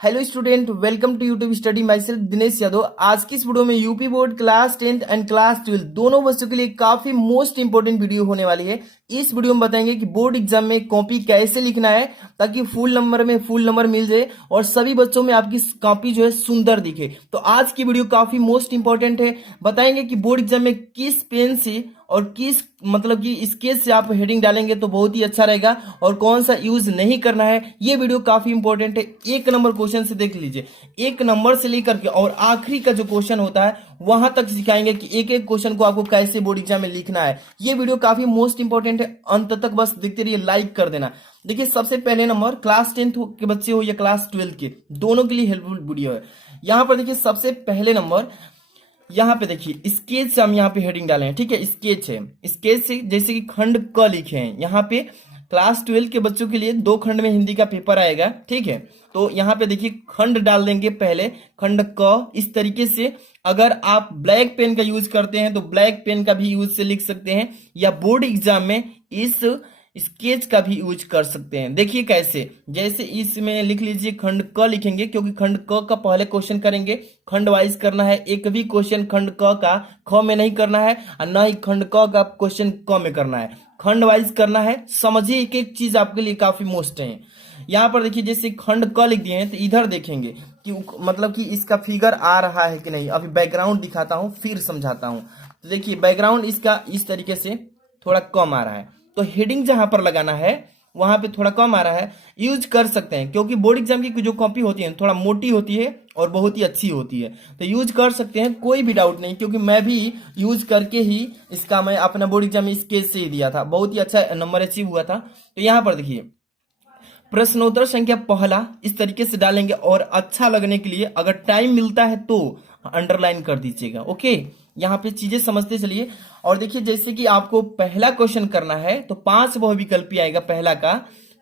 Hello student, welcome to YouTube study myself Dinesh Yadav. आज की इस वीडियो में UP board class 10th and class 12 दोनों बच्चों के लिए काफी मोस्ट इंपोर्टेंट वीडियो होने वाली है। इस वीडियो में बताएंगे कि बोर्ड एग्जाम में कॉपी कैसे लिखना है ताकि फुल नंबर में फुल नंबर मिल जाए और सभी बच्चों में आपकी कॉपी जो है सुंदर दिखे। तो आज की वीडियो काफी मोस्ट इंपोर्टेंट है। बताएंगे कि बोर्ड एग्जाम में किस पेन से और किस मतलब कि स्केच से आप हेडिंग डालेंगे तो बहुत ही अच्छा रहेगा और कौन सा यूज नहीं करना है। ये वीडियो काफी इंपॉर्टेंट है। एक नंबर क्वेश्चन से देख लीजिए, एक नंबर से लेकर के और आखिरी का जो क्वेश्चन होता है वहां तक सिखाएंगे कि एक एक क्वेश्चन को आपको कैसे बोर्ड एग्जाम में लिखना है। ये वीडियो काफी मोस्ट इंपॉर्टेंट है, अंत तक बस देखते रहिए, लाइक कर देना। देखिए, सबसे पहले नंबर क्लास 10th के बच्चे हो या क्लास 12 के, दोनों के लिए हेल्पफुल वीडियो है। यहाँ पर देखिए, सबसे पहले नंबर यहाँ पे देखिए स्केच से हम यहाँ पे हेडिंग डाले हैं। ठीक है, स्केच है, स्केच से जैसे कि खंड क लिखे हैं। यहाँ पे क्लास 12 के बच्चों के लिए 2 खंड में हिंदी का पेपर आएगा। ठीक है, तो यहाँ पे देखिए खंड डाल देंगे, पहले खंड क। इस तरीके से अगर आप ब्लैक पेन का यूज करते हैं तो ब्लैक पेन का भी यूज से लिख सकते हैं, या बोर्ड एग्जाम में इस स्केच का भी यूज कर सकते हैं। देखिए कैसे, जैसे इसमें लिख लीजिए खंड क लिखेंगे, क्योंकि खंड क का पहले क्वेश्चन करेंगे, खंड वाइज करना है। एक भी क्वेश्चन खंड क का ख में नहीं करना है और न ही खंड क का क्वेश्चन क में करना है, खंड वाइज करना है। समझिए, एक एक चीज आपके लिए काफी मोस्ट है। यहाँ पर देखिए, जैसे खंड क लिख दिए हैं तो इधर देखेंगे कि मतलब कि इसका फिगर आ रहा है कि नहीं। अभी बैकग्राउंड दिखाता हूँ फिर समझाता हूँ। तो देखिए बैकग्राउंड इसका इस तरीके से थोड़ा कम आ रहा है, तो हेडिंग जहां पर लगाना है वहां पे थोड़ा कम आ रहा है, यूज कर सकते हैं। क्योंकि बोर्ड एग्जाम की जो कॉपी होती है थोड़ा मोटी होती है और बहुत ही अच्छी होती है, तो यूज कर सकते हैं, कोई भी डाउट नहीं। क्योंकि मैं भी यूज करके ही इसका मैं अपना बोर्ड एग्जाम स्केच से ही दिया था, बहुत ही अच्छा नंबर अचीव हुआ था। तो यहाँ पर देखिए प्रश्नोत्तर संख्या पहला इस तरीके से डालेंगे, और अच्छा लगने के लिए अगर टाइम मिलता है तो अंडरलाइन कर दीजिएगा। ओके, यहाँ पे चीजें समझते चलिए। और देखिए, जैसे कि आपको पहला क्वेश्चन करना है तो 5 बहुविकल्पी आएगा पहला का।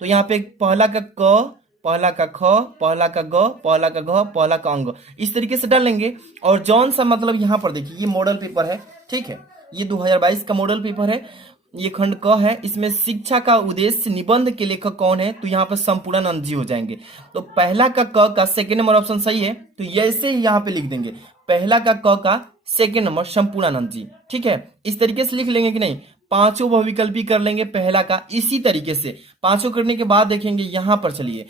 तो यहाँ पे पहला का क, पहला का ख, पहला का ग, पहला का घ, पहला का अंग, इस तरीके से डालेंगे। और जौन सा मतलब यहाँ पर देखिए, ये मॉडल पेपर है। ठीक है, ये 2022 का मॉडल पेपर है। ये खंड क है, इसमें शिक्षा का उद्देश्य निबंध के लेखक कौन है, तो यहाँ पर संपूर्णानंद जी हो जाएंगे। तो पहला का क का सेकेंड नंबर ऑप्शन सही है, तो ऐसे ही यहाँ पे लिख देंगे, पहला का क का सेकेंड नंबर संपूर्णानंद जी। ठीक है, इस तरीके से लिख लेंगे कि नहीं। पांचों बहुविकल्पी कर लेंगे पहला का, इसी तरीके से पांचों करने के बाद देखेंगे यहाँ पर चलिए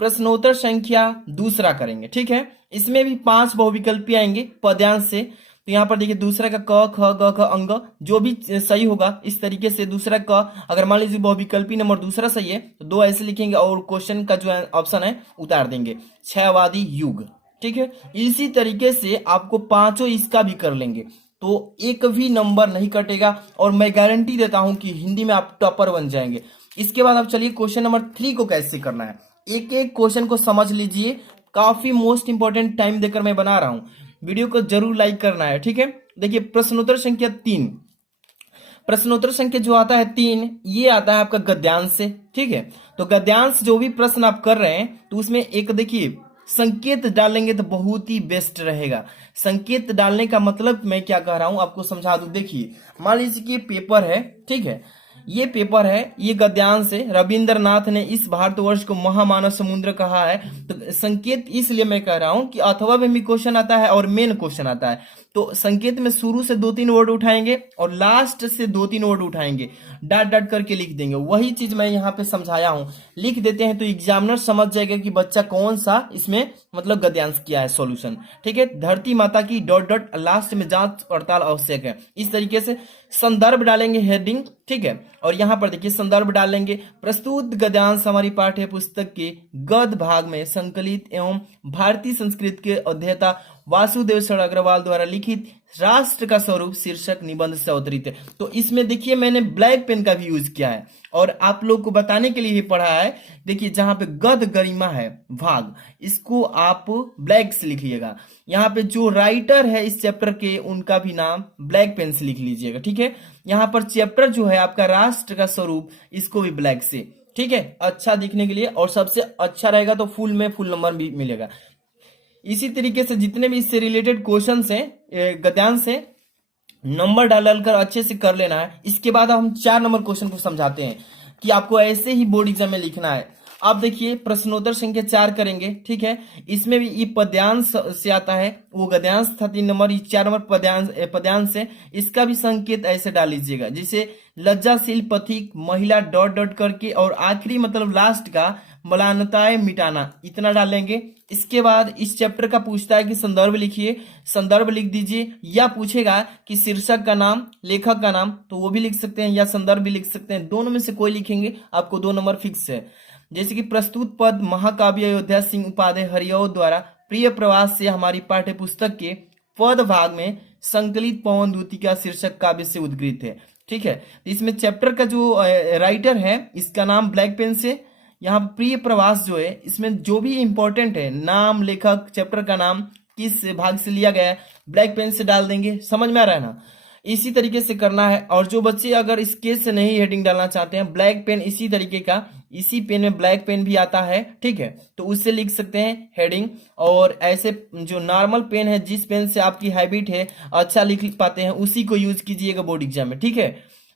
प्रश्नोत्तर संख्या दूसरा करेंगे। ठीक है, इसमें भी 5 बहुविकल्पी आएंगे पद्यांश से। तो यहाँ पर देखिए दूसरा का क, ख, ग, ख, अंग जो भी सही होगा, इस तरीके से दूसरा क, अगर मान लीजिए बहुविकल्पी नंबर दूसरा सही है तो 2 ऐसे लिखेंगे और क्वेश्चन का जो ऑप्शन है उतार देंगे, क्षयवादी युग। ठीक है, इसी तरीके से आपको पांचों इसका भी कर लेंगे तो एक भी नंबर नहीं कटेगा, और मैं गारंटी देता हूं कि हिंदी में आप टॉपर बन जाएंगे। इसके बाद अब चलिए क्वेश्चन नंबर 3 को कैसे करना है। एक एक क्वेश्चन को समझ लीजिए, काफी मोस्ट इंपॉर्टेंट टाइम देकर मैं बना रहा हूं, वीडियो को जरूर लाइक करना है। ठीक है, देखिए प्रश्नोत्तर संख्या 3, प्रश्नोत्तर संख्या जो आता है 3, ये आता है आपका गद्यांश से। ठीक है, तो गद्यांश जो भी प्रश्न आप कर रहे हैं तो उसमें एक देखिए संकेत डालेंगे तो बहुत ही बेस्ट रहेगा। संकेत डालने का मतलब मैं क्या कह रहा हूं आपको समझा दूं। देखिए, मान लीजिए कि पेपर है, ठीक है, ये पेपर है, ये गद्यांश है। रविंद्रनाथ ने इस भारतवर्ष को महामानव समुद्र कहा है। तो संकेत इसलिए मैं कह रहा हूं कि अथवा में भी क्वेश्चन आता है और मेन क्वेश्चन आता है। तो संकेत में शुरू से 2-3 वर्ड उठाएंगे और लास्ट से 2-3 वर्ड उठाएंगे, डाट डाट करके लिख देंगे। वही चीज मैं यहाँ पे समझाया हूं, लिख देते हैं तो एग्जामिनर समझ जाएगा कि बच्चा कौन सा इसमें मतलब गद्यांश किया है सॉल्यूशन। ठीक है, धरती माता की डॉट डॉट लास्ट में जांच पड़ताल आवश्यक है। इस तरीके से संदर्भ डालेंगे हेडिंग। ठीक है, और यहाँ पर देखिए संदर्भ डालेंगे, प्रस्तुत गद्यांश हमारी पाठ्य पुस्तक के गद्य भाग में संकलित एवं भारतीय संस्कृत के अध्येता वासुदेव शरण अग्रवाल द्वारा लिखित राष्ट्र का स्वरूप शीर्षक निबंध से अवतरित है। तो इसमें देखिए मैंने ब्लैक पेन का भी यूज किया है और आप लोग को बताने के लिए ही पढ़ा है। देखिए जहां पे गद गरिमा है भाग, इसको आप ब्लैक से लिखिएगा। यहाँ पे जो राइटर है इस चैप्टर के, उनका भी नाम ब्लैक पेन से लिख लीजिएगा। ठीक है, यहाँ पर चैप्टर जो है आपका राष्ट्र का स्वरूप, इसको भी ब्लैक से। ठीक है, अच्छा दिखने के लिए, और सबसे अच्छा रहेगा तो फुल में फुल नंबर भी मिलेगा। इसी तरीके से जितने भी इससे रिलेटेड क्वेश्चन है गद्यांश से नंबर डालकर अच्छे से कर लेना है। इसके बाद हम 4 नंबर क्वेश्चन को समझाते हैं कि आपको ऐसे ही बोर्ड एग्जाम में लिखना है। अब देखिए प्रश्नोत्तर संख्या 4 करेंगे, ठीक है। इसमें भी ये पद्यांश से आता है, वो गद्यांश था 3 नंबर, ये 4 नंबर पद्यांश है। इसका भी संकेत ऐसे डाल लीजिएगा, जैसे लज्जाशील पथिक, महिला डॉट डॉट करके, और आखिरी मतलब लास्ट का मलानताएं मिटाना, इतना डालेंगे। इसके बाद इस चैप्टर का पूछता है कि संदर्भ लिखिए, संदर्भ लिख दीजिए, या पूछेगा कि शीर्षक का नाम, लेखक का नाम, तो वो भी लिख सकते हैं, या संदर्भ भी लिख सकते हैं, दोनों में से कोई लिखेंगे, आपको 2 नंबर फिक्स है। जैसे कि प्रस्तुत पद महाकाव्य अयोध्या सिंह उपाध्याय हरिओ द्वारा प्रिय प्रवास से हमारी पाठ्य पुस्तक के पद भाग में संकलित पवन दूती का शीर्षक काव्य से उद्गृत है, ठीक है। तो इसमें चैप्टर का जो राइटर है, इसका नाम ब्लैक पेन से, यहाँ प्रिय प्रवास जो है, इसमें जो भी इंपॉर्टेंट है, नाम, लेखक, चैप्टर का नाम, किस भाग से लिया गया है, ब्लैक पेन से डाल देंगे। समझ में आ रहा है ना? इसी तरीके से करना है। और जो बच्चे अगर स्केच से नहीं हेडिंग डालना चाहते हैं, ब्लैक पेन इसी तरीके का, इसी पेन में ब्लैक पेन भी आता है, ठीक है, तो उससे लिख सकते हैं हेडिंग। और ऐसे जो नॉर्मल पेन है, जिस पेन से आपकी हैबिट है अच्छा लिख पाते हैं, उसी को यूज कीजिएगा बोर्ड एग्जाम में, ठीक है।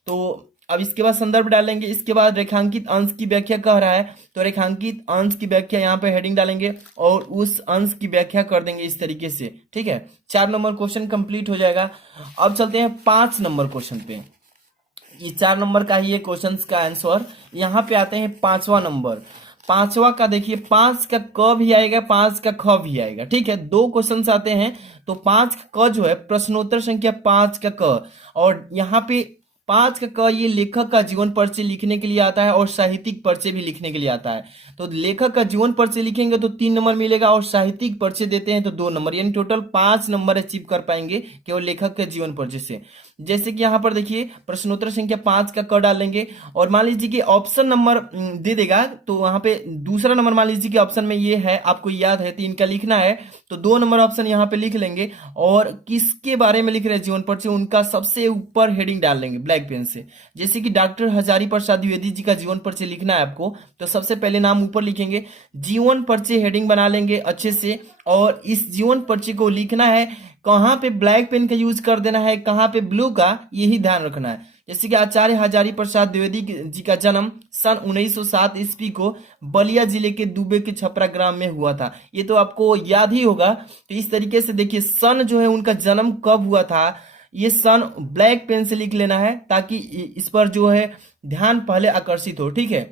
तो अब इसके बाद संदर्भ डालेंगे। इसके बाद रेखांकित अंश की व्याख्या कह रहा है, तो रेखांकित अंश की व्याख्या यहाँ पे हेडिंग डालेंगे और उस अंश की व्याख्या कर देंगे इस तरीके से, ठीक है। 4 नंबर क्वेश्चन कंप्लीट हो जाएगा। अब चलते हैं 5 नंबर क्वेश्चन पे। ये 4 नंबर का ही ये क्वेश्चन का आंसर। यहाँ पे आते हैं 5वां नंबर। 5वां का देखिए, 5 का क भी आएगा, 5 का ख भी आएगा, ठीक है। 2 क्वेश्चन आते हैं, तो 5 का क जो है प्रश्नोत्तर संख्या 5 का क, और यहाँ पे 5 का क ये लेखक का जीवन परिचय लिखने के लिए आता है, और साहित्यिक परिचय भी लिखने के लिए आता है। तो लेखक का जीवन परिचय लिखेंगे तो 3 नंबर मिलेगा, और साहित्यिक परिचय देते हैं तो 2 नंबर, यानी टोटल 5 नंबर अचीव कर पाएंगे केवल लेखक के जीवन परिचय से। जैसे कि यहाँ पर देखिए प्रश्नोत्तर संख्या 5 का क डालेंगे, और मान लीजिए कि ऑप्शन नंबर दे देगा, तो वहां पे दूसरा नंबर मान लीजिए कि ऑप्शन में ये है, आपको याद है 3 का लिखना है, तो 2 नंबर ऑप्शन यहाँ पे लिख लेंगे। और किसके बारे में लिख रहे हैं जीवन परिचय, उनका सबसे ऊपर हेडिंग डाल लेंगे ब्लैक पेन से। जैसे कि डॉक्टर हजारी प्रसाद द्विवेदी जी का जीवन परिचय लिखना है आपको, तो सबसे पहले नाम ऊपर लिखेंगे, जीवन परिचय हेडिंग बना लेंगे अच्छे से। और इस जीवन परिचय को लिखना है, कहाँ पे ब्लैक पेन का यूज कर देना है, कहाँ पे ब्लू का, यही ध्यान रखना है। जैसे कि आचार्य हजारी प्रसाद द्विवेदी जी का जन्म सन 1907 ईस्वी को बलिया जिले के दुबे के छपरा ग्राम में हुआ था, ये तो आपको याद ही होगा। तो इस तरीके से देखिए सन जो है उनका जन्म कब हुआ था, ये सन ब्लैक पेन से लिख लेना है, ताकि इस पर जो है ध्यान पहले आकर्षित हो, ठीक है।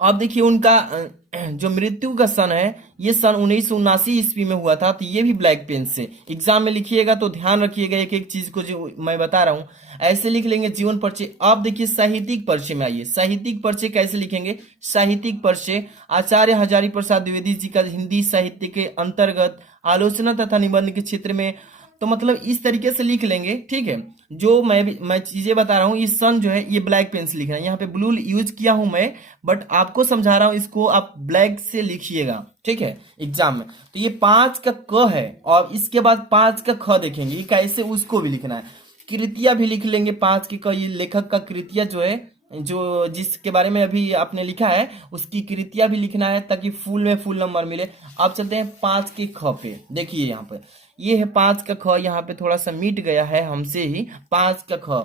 अब देखिए उनका जो मृत्यु का सन है, ये सन 1979 ईस्वी में हुआ था, तो ये भी ब्लैक पेन से एग्जाम में लिखिएगा, तो ध्यान रखिएगा एक एक चीज को जो मैं बता रहा हूं, ऐसे लिख लेंगे जीवन परिचय। अब देखिए साहित्यिक परिचय में आइए, साहित्यिक परिचय कैसे लिखेंगे। साहित्यिक परिचय आचार्य हजारी प्रसाद द्विवेदी जी का हिंदी साहित्य के अंतर्गत आलोचना तथा निबंध के क्षेत्र में, तो मतलब इस तरीके से लिख लेंगे, ठीक है। जो मैं चीजें बता रहा हूँ, इस सन जो है ये ब्लैक पेन से लिखना है, यहाँ पे ब्लू यूज किया हूं मैं, बट आपको समझा रहा हूं, इसको आप ब्लैक से लिखिएगा, ठीक है, एग्जाम में। तो ये 5 का क है, और इसके बाद 5 का ख देखेंगे, ये कैसे उसको भी लिखना है। कृतिया भी लिख लेंगे 5 के क, ये लेखक का कृतिया जो है, जो जिसके बारे में अभी आपने लिखा है, उसकी कृतिया भी लिखना है, ताकि फुल में फुल नंबर मिले। अब चलते हैं 5 के ख पे। देखिए यहाँ पर ये है 5 का ख, यहाँ पे थोड़ा सा मिट गया है हमसे ही। 5 का ख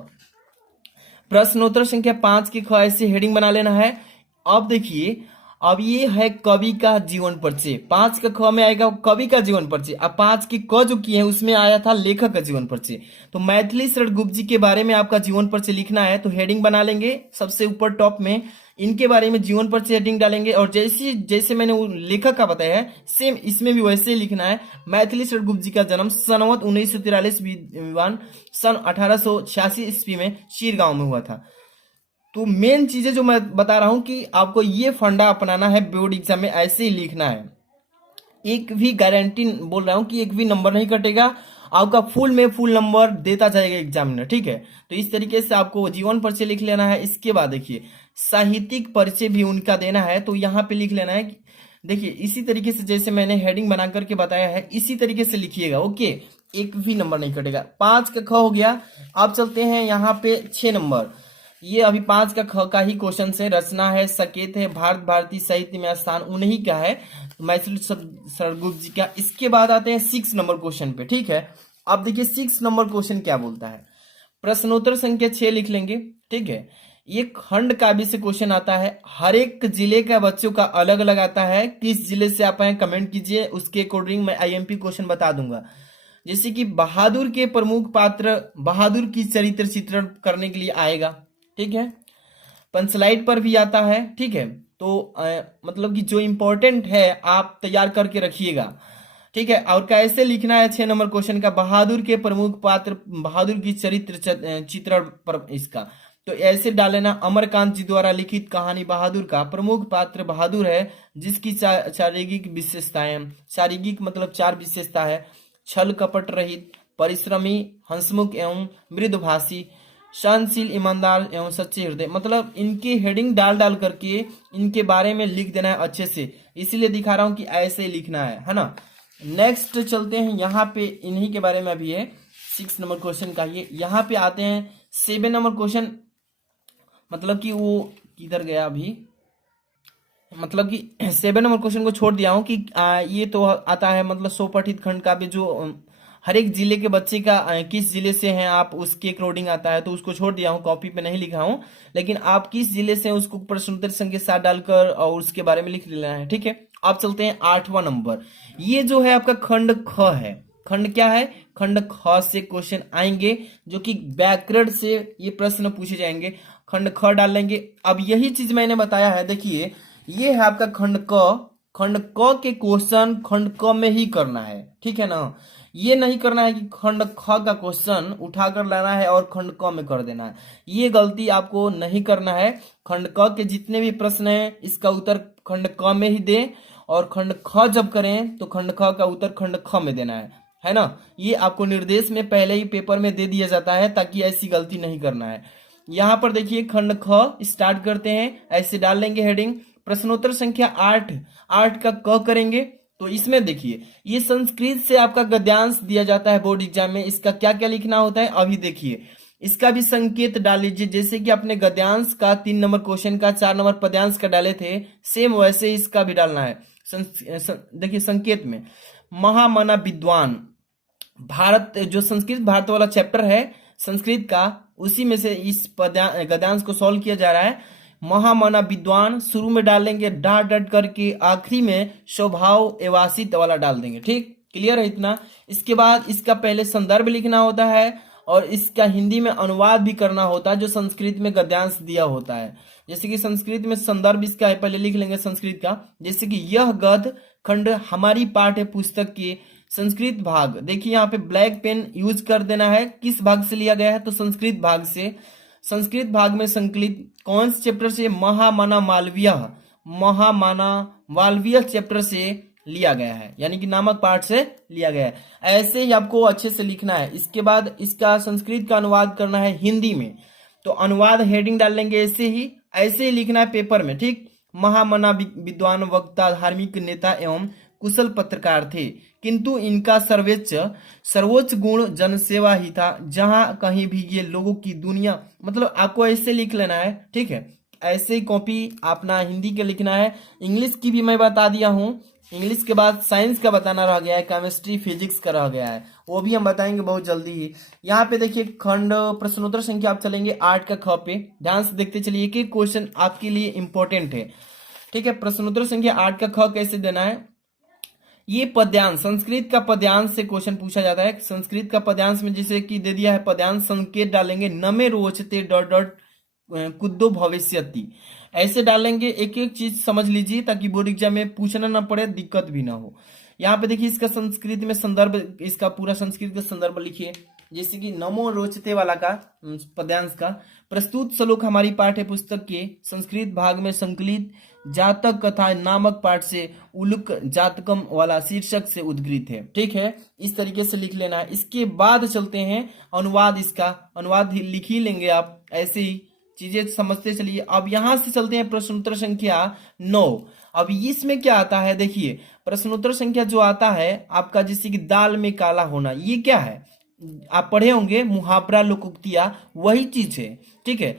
प्रश्नोत्तर संख्या 5 के ख, ऐसे हेडिंग बना लेना है। अब देखिए, अब ये है कवि का जीवन परिचय, 5 का ख में आएगा कवि का जीवन परिचय। अब 5 के क जो किए हैं उसमें आया था लेखक का जीवन परिचय। तो मैथिली शरण गुप्त जी के बारे में आपका जीवन परिचय लिखना है, तो हेडिंग बना लेंगे सबसे ऊपर टॉप में, इनके बारे में जीवन परिचय हेडिंग डालेंगे। और जैसे मैंने वो लेखक का बताया है, सेम इसमें भी वैसे ही लिखना है। मैथिली शरण गुप्त जी का जन्म सनवत 1943 विद्वान सन 1886 ईस्वी में चीर गांव में हुआ था। तो मेन चीजें जो मैं बता रहा हूं कि आपको ये फंडा अपनाना है, बोर्ड एग्जाम में ऐसे ही लिखना है। एक भी गारंटी बोल रहा हूं कि एक भी नंबर नहीं कटेगा, आपका फुल में फुल नंबर देता जाएगा एग्जामिनर, ठीक है। तो इस तरीके से आपको जीवन परिचय लिख लेना है। इसके बाद देखिए साहित्यिक परिचय भी उनका देना है, तो यहाँ पे लिख लेना है। देखिए इसी तरीके से जैसे मैंने हेडिंग बना करके बताया है, इसी तरीके से लिखिएगा, ओके, एक भी नंबर नहीं कटेगा। 5 का ख हो गया। अब चलते हैं यहाँ पे 6 नंबर। ये अभी 5 का ख का ही क्वेश्चन है। रचना है, संकेत है, भारत भारतीय साहित्य में स्थान उन्हीं का है, मैथिली शरण गुप्त जी का। इसके बाद आते हैं 6 नंबर क्वेश्चन पे, ठीक है। अब देखिए 6 नंबर क्वेश्चन क्या बोलता है। प्रश्नोत्तर संख्या 6 लिख लेंगे, ठीक है। ये खंड काव्य से क्वेश्चन आता है, हर एक जिले का बच्चों का अलग अलग आता है। किस जिले से आप आए कमेंट कीजिए, उसके अकॉर्डिंग मैं आईएमपी क्वेश्चन बता दूंगा। जैसे कि बहादुर के प्रमुख पात्र, बहादुर की चरित्र चित्रण करने के लिए आएगा, ठीक है। पंचलाइड पर भी आता है, ठीक है। तो मतलब कि जो इंपॉर्टेंट है आप तैयार करके रखिएगा, ठीक है। और कैसे लिखना है 6 नंबर क्वेश्चन का, बहादुर के प्रमुख पात्र, बहादुर की चरित्र चित्रण पर इसका। तो ऐसे डालेना, अमरकांत जी द्वारा लिखित कहानी बहादुर का प्रमुख पात्र बहादुर है, जिसकी शारीरिक विशेषताएं, शारीरिक मतलब 4 विशेषता है, छल कपट रहित, परिश्रमी, हंसमुख एवं मृदुभाषी, सहनशील, ईमानदार एवं सच्चे हृदय। मतलब इनकी हेडिंग डाल डाल करके इनके बारे में लिख देना है अच्छे से, इसीलिए दिखा रहा हूं कि ऐसे ही लिखना है ना। नेक्स्ट चलते हैं, यहाँ पे इन्हीं के बारे में अभी है 6 नंबर क्वेश्चन का। ये यहाँ पे आते हैं 7 नंबर क्वेश्चन, मतलब कि वो किधर गया अभी, मतलब कि 7 नंबर क्वेश्चन को छोड़ दिया हूँ कि ये तो आता है मतलब स्वपठित खंड का भी, जो हर एक जिले के बच्चे का किस जिले से हैं आप उसके अकॉर्डिंग आता है, तो उसको छोड़ दिया हूँ, कॉपी पे नहीं लिखा हूँ। लेकिन आप किस जिले से हैं उसको प्रश्नोत्तर संख्या 7 डालकर और उसके बारे में लिख लेना है, ठीक है। आप चलते हैं 8वां नंबर। ये जो है आपका खंड ख है। खंड क्या है, खंड ख से क्वेश्चन आएंगे, जो कि व्याकरण से ये प्रश्न पूछे जाएंगे। खंड ख डाल लेंगे। अब यही चीज मैंने बताया है, देखिए ये है आपका खंड क। खंड क के क्वेश्चन खंड क में ही करना है, ठीक है ना। ये नहीं करना है कि खंड ख का क्वेश्चन उठाकर लाना है और खंड क में कर देना है, ये गलती आपको नहीं करना है। खंड क के जितने भी प्रश्न हैं इसका उत्तर खंड क में ही दें, और खंड ख जब करें तो खंड ख का उत्तर खंड ख में देना है ना। ये आपको निर्देश में पहले ही पेपर में दे दिया जाता है, ताकि ऐसी गलती नहीं करना है। यहाँ पर देखिए खंड ख स्टार्ट करते हैं, ऐसे डाल लेंगे हेडिंग, प्रश्नोत्तर संख्या 8, 8 का क करेंगे। तो इसमें देखिए ये संस्कृत से आपका गद्यांश दिया जाता है बोर्ड एग्जाम में, इसका क्या क्या लिखना होता है अभी देखिए। इसका भी संकेत डाल लीजिए, जैसे कि आपने गद्यांश का 3 नंबर क्वेश्चन का 4 नंबर पद्यांश का डाले थे, सेम वैसे इसका भी डालना है। देखिए संकेत में महामना विद्वान, भारत जो संस्कृत भारत वाला चैप्टर है संस्कृत का, उसी में से इस गद्यांश को सॉल्व किया जा रहा है। महामना विद्वान शुरू में डालेंगे डा डट करके, आखिरी में स्वभाव एवासित वाला डाल देंगे, ठीक क्लियर है इतना। इसके बाद इसका पहले संदर्भ लिखना होता है और इसका हिंदी में अनुवाद भी करना होता है, जो संस्कृत में गद्यांश दिया होता है। जैसे कि संस्कृत में संदर्भ इसका है, पहले लिख लेंगे संस्कृत का, जैसे कि यह गद्य खंड हमारी पाठ्य पुस्तक के संस्कृत भाग, देखिए यहाँ पे ब्लैक पेन यूज कर देना है, किस भाग से लिया गया है तो संस्कृत भाग से। संस्कृत भाग में संकलित कौन से चैप्टर से, महामना मालवीय, महामना मालवीय चैप्टर से लिया गया है, यानी कि नामक पाठ से लिया गया है। ऐसे ही आपको अच्छे से लिखना है। इसके बाद इसका संस्कृत का अनुवाद करना है हिंदी में, तो अनुवाद हेडिंग डाल लेंगे ऐसे ही लिखना है पेपर में, ठीक। महामना विद्वान, वक्ता, धार्मिक नेता एवं कुशल पत्रकार थे, किंतु इनका सर्वोच्च गुण जनसेवा ही था। जहां कहीं भी ये लोगों की दुनिया, मतलब आपको ऐसे लिख लेना है, ठीक है। ऐसे ही कॉपी अपना हिंदी के लिखना है। इंग्लिश की भी मैं बता दिया हूं, इंग्लिश के बाद साइंस का बताना रह गया है, केमिस्ट्री फिजिक्स का रह गया है, वो भी हम बताएंगे बहुत जल्दी ही। यहाँ पे देखिए खंड प्रश्नोत्तर संख्या आप चलेंगे 8 का ख पे, ध्यान से देखते चलिए कि क्वेश्चन आपके लिए इंपॉर्टेंट है, ठीक है। प्रश्नोत्तर संख्या 8 का ख कैसे देना है, ये पद्यांश, संस्कृत का पद्यांश से क्वेश्चन पूछा जाता है। संस्कृत का पद्यांश में जैसे कि दे दिया है पद्यांश, संकेत डालेंगे नमे रोचते डॉट डॉट कुद्दो भविष्यति, ऐसे डालेंगे। एक एक चीज समझ लीजिए ताकि बोर्ड एग्जाम में पूछना ना पड़े, दिक्कत भी ना हो। यहाँ पे देखिए इसका संस्कृत में संदर्भ, इसका पूरा संस्कृत का संदर्भ लिखिए, जैसे कि नमो रोचते वाला का पद्यांश का, प्रस्तुत श्लोक हमारी पाठ्य पुस्तक के संस्कृत भाग में संकलित जातक कथा नामक पाठ से उलुक जातकम वाला शीर्षक से उद्धृत है, ठीक है। इस तरीके से लिख लेना है। इसके बाद चलते हैं अनुवाद, इसका अनुवाद लिख ही लेंगे आप, ऐसे ही चीजें समझते चलिए। अब यहां से चलते हैं प्रश्नोत्तर संख्या 9। अब इसमें क्या आता है, देखिए प्रश्नोत्तर संख्या जो आता है आपका, जैसे कि दाल में काला होना, ये क्या है आप पढ़े होंगे, मुहावरा लोकोक्तियां, वही चीज है, ठीक है।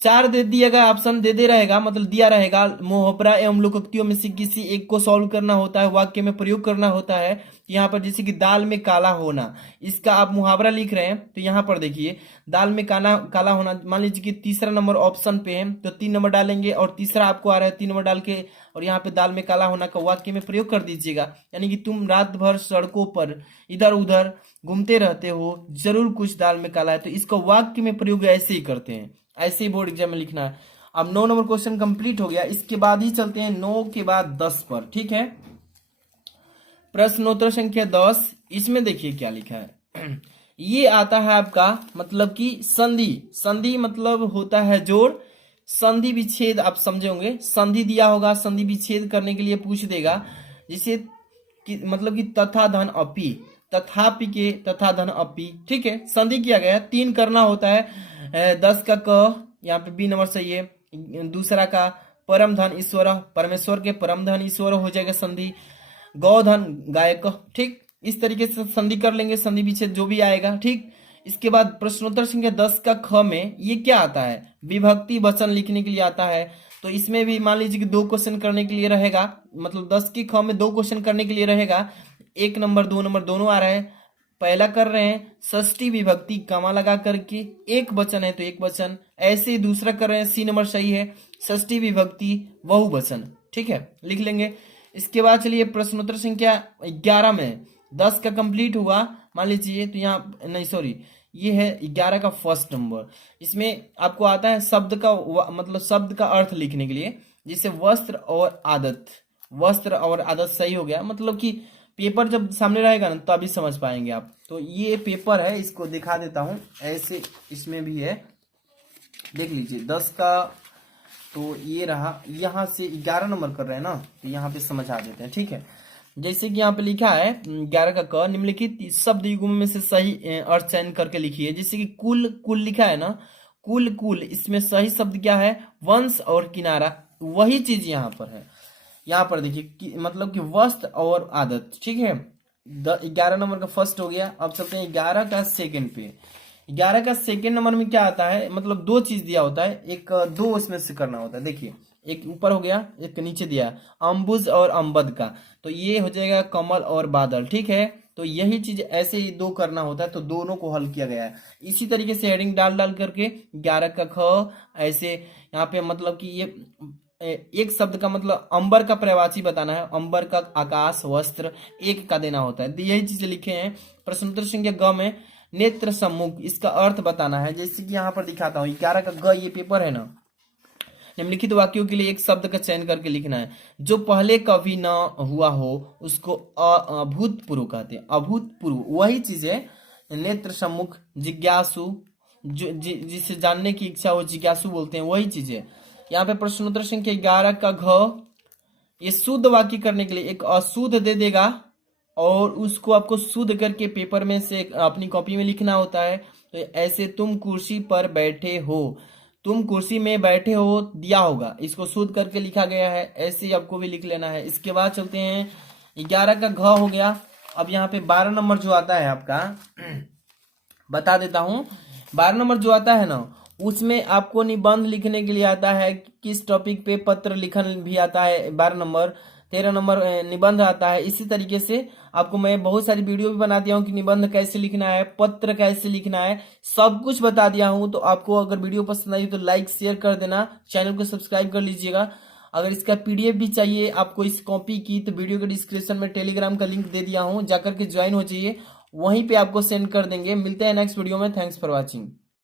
चार दे दिया गया ऑप्शन दे रहेगा, मतलब दिया रहेगा, मुहावरा एवं लोकोक्तियों में से किसी एक को सॉल्व करना होता है, वाक्य में प्रयोग करना होता है। तो यहाँ पर जैसे कि दाल में काला होना, इसका आप मुहावरा लिख रहे हैं तो यहाँ पर देखिए दाल में काला काला होना, मान लीजिए कि तीसरा नंबर ऑप्शन पे है तो 3 नंबर डालेंगे और तीसरा आपको आ रहा है 3 नंबर डाल के और यहाँ पे दाल में काला होना का वाक्य में प्रयोग कर दीजिएगा। यानी कि तुम रात भर सड़कों पर इधर उधर घूमते रहते हो, जरूर कुछ दाल में काला है, तो इसका वाक्य में प्रयोग ऐसे ही करते हैं, ऐसे ही बोर्ड एग्जाम में लिखना है। अब 9 नंबर क्वेश्चन कंप्लीट हो गया। इसके बाद ही चलते हैं 9 के बाद 10 पर, ठीक है। प्रश्नोत्तर संख्या 10, इसमें देखिए क्या लिखा है। ये आता है आपका मतलब कि संधि, संधि मतलब होता है जोड़, संधि विच्छेद आप समझे होंगे, संधि दिया होगा, संधि विच्छेद करने के लिए पूछ देगा, जिसे कि मतलब कि तथा धन अपि, तथापि के तथा धन अपि, ठीक है। संधि किया गया, 3 करना होता है, 10 का क, यहाँ पे बी नंबर सही है। दूसरा का परम धन ईश्वर, परमेश्वर के परम धन ईश्वर हो जाएगा संधि, गौधन गायक, ठीक। इस तरीके से संधि कर लेंगे, संधि विच्छेद जो भी आएगा, ठीक। इसके बाद प्रश्नोत्तर संख्या 10 का ख में ये क्या आता है, विभक्ति वचन लिखने के लिए आता है। तो इसमें भी मान लीजिए कि 2 क्वेश्चन करने के लिए रहेगा, मतलब 10 की ख में 2 क्वेश्चन करने के लिए रहेगा। 1 नंबर 2 नंबर दोनों आ रहा है। पहला कर रहे हैं षष्ठी विभक्ति कमा लगा करके, एक वचन है तो एक वचन, ऐसे ही दूसरा कर रहे हैं, सी नंबर सही है, षष्ठी विभक्ति बहुवचन, ठीक है, लिख लेंगे। इसके बाद चलिए प्रश्नोत्तर संख्या 11 में 10 का कंप्लीट हुआ मान लीजिए, तो यहाँ नहीं सॉरी ये है 11 का फर्स्ट नंबर। इसमें आपको आता है शब्द का मतलब शब्द का अर्थ लिखने के लिए, जिसे वस्त्र और आदत, वस्त्र और आदत सही हो गया, मतलब कि पेपर जब सामने रहेगा ना तो अभी समझ पाएंगे आप। तो ये पेपर है, इसको दिखा देता हूं, ऐसे इसमें भी है, देख लीजिए 10 का, तो ये रहा, यहाँ से 11 नंबर कर रहे हैं ना, तो यहाँ पे समझा देते हैं, ठीक है। जैसे कि यहाँ पे लिखा है 11 का क, निम्नलिखित शब्द युग्म में से सही अर्थ चयन करके लिखिए। जैसे कि कुल, कुल लिखा है ना, कुल कुल, इसमें सही शब्द क्या है, वंश और किनारा, वही चीज यहाँ पर है। यहाँ पर देखिए मतलब कि वस्त्र और आदत, ठीक है। 11 नंबर का फर्स्ट हो गया। अब चलते हैं 11 का सेकंड पे। 11 का सेकंड नंबर में क्या आता है, मतलब 2 चीज दिया होता है, एक 2 उसमें से करना होता है। देखिए एक ऊपर हो गया, एक नीचे दिया, अम्बुज और अम्बद का, तो ये हो जाएगा कमल और बादल, ठीक है। तो यही चीज ऐसे ही 2 करना होता है, तो दोनों को हल किया गया है। इसी तरीके से हेडिंग डाल डाल करके 11 का ख, ऐसे यहाँ पे मतलब कि ये एक शब्द का मतलब अंबर का पर्यायवाची बताना है, अंबर का आकाश वस्त्र एक का देना होता है, तो यही चीजें लिखे हैं। प्रश्नोत्तर संख्या ग में नेत्र सम्मुख, इसका अर्थ बताना है। जैसे कि यहाँ पर दिखाता हूँ 11 का ग, ये पेपर है ना, निम्नलिखित वाक्यों के लिए एक शब्द का चयन करके लिखना है। जो पहले कभी न हुआ हो उसको अभूतपूर्व कहते हैं, अभूतपूर्व वही चीज है। नेत्र सम्मुख, जिज्ञासु, जो जिसे जानने की इच्छा हो जिज्ञासु बोलते हैं, वही चीज है। यहाँ पे प्रश्नोत्तर संख्या 11 का घ, ये शुद्ध वाक्य करने के लिए एक अशुद्ध दे देगा और उसको आपको शुद्ध करके पेपर में से अपनी कॉपी में लिखना होता है। तो ऐसे तुम कुर्सी पर बैठे हो, तुम कुर्सी में बैठे हो दिया होगा, इसको शुद्ध करके लिखा गया है, ऐसे ही आपको भी लिख लेना है। इसके बाद चलते हैं 11 का घ हो गया। अब यहाँ पे 12 नंबर जो आता है आपका, बता देता हूँ, 12 नंबर जो आता है ना, उसमें आपको निबंध लिखने के लिए आता है, किस टॉपिक पे पत्र लिखन भी आता है 12 नंबर। 13 नंबर निबंध आता है। इसी तरीके से आपको मैं बहुत सारी वीडियो भी बना दिया हूँ कि निबंध कैसे लिखना है, पत्र कैसे लिखना है, सब कुछ बता दिया हूँ। तो आपको अगर वीडियो पसंद आई तो लाइक शेयर कर देना, चैनल को सब्सक्राइब कर लीजिएगा। अगर इसका पीडीएफ भी चाहिए आपको इस कॉपी की, तो वीडियो के डिस्क्रिप्शन में टेलीग्राम का लिंक दे दिया हूँ, जाकर के ज्वाइन हो जाइए, वहीं पे आपको सेंड कर देंगे। मिलते हैं नेक्स्ट वीडियो में, थैंक्स फॉर वॉचिंग।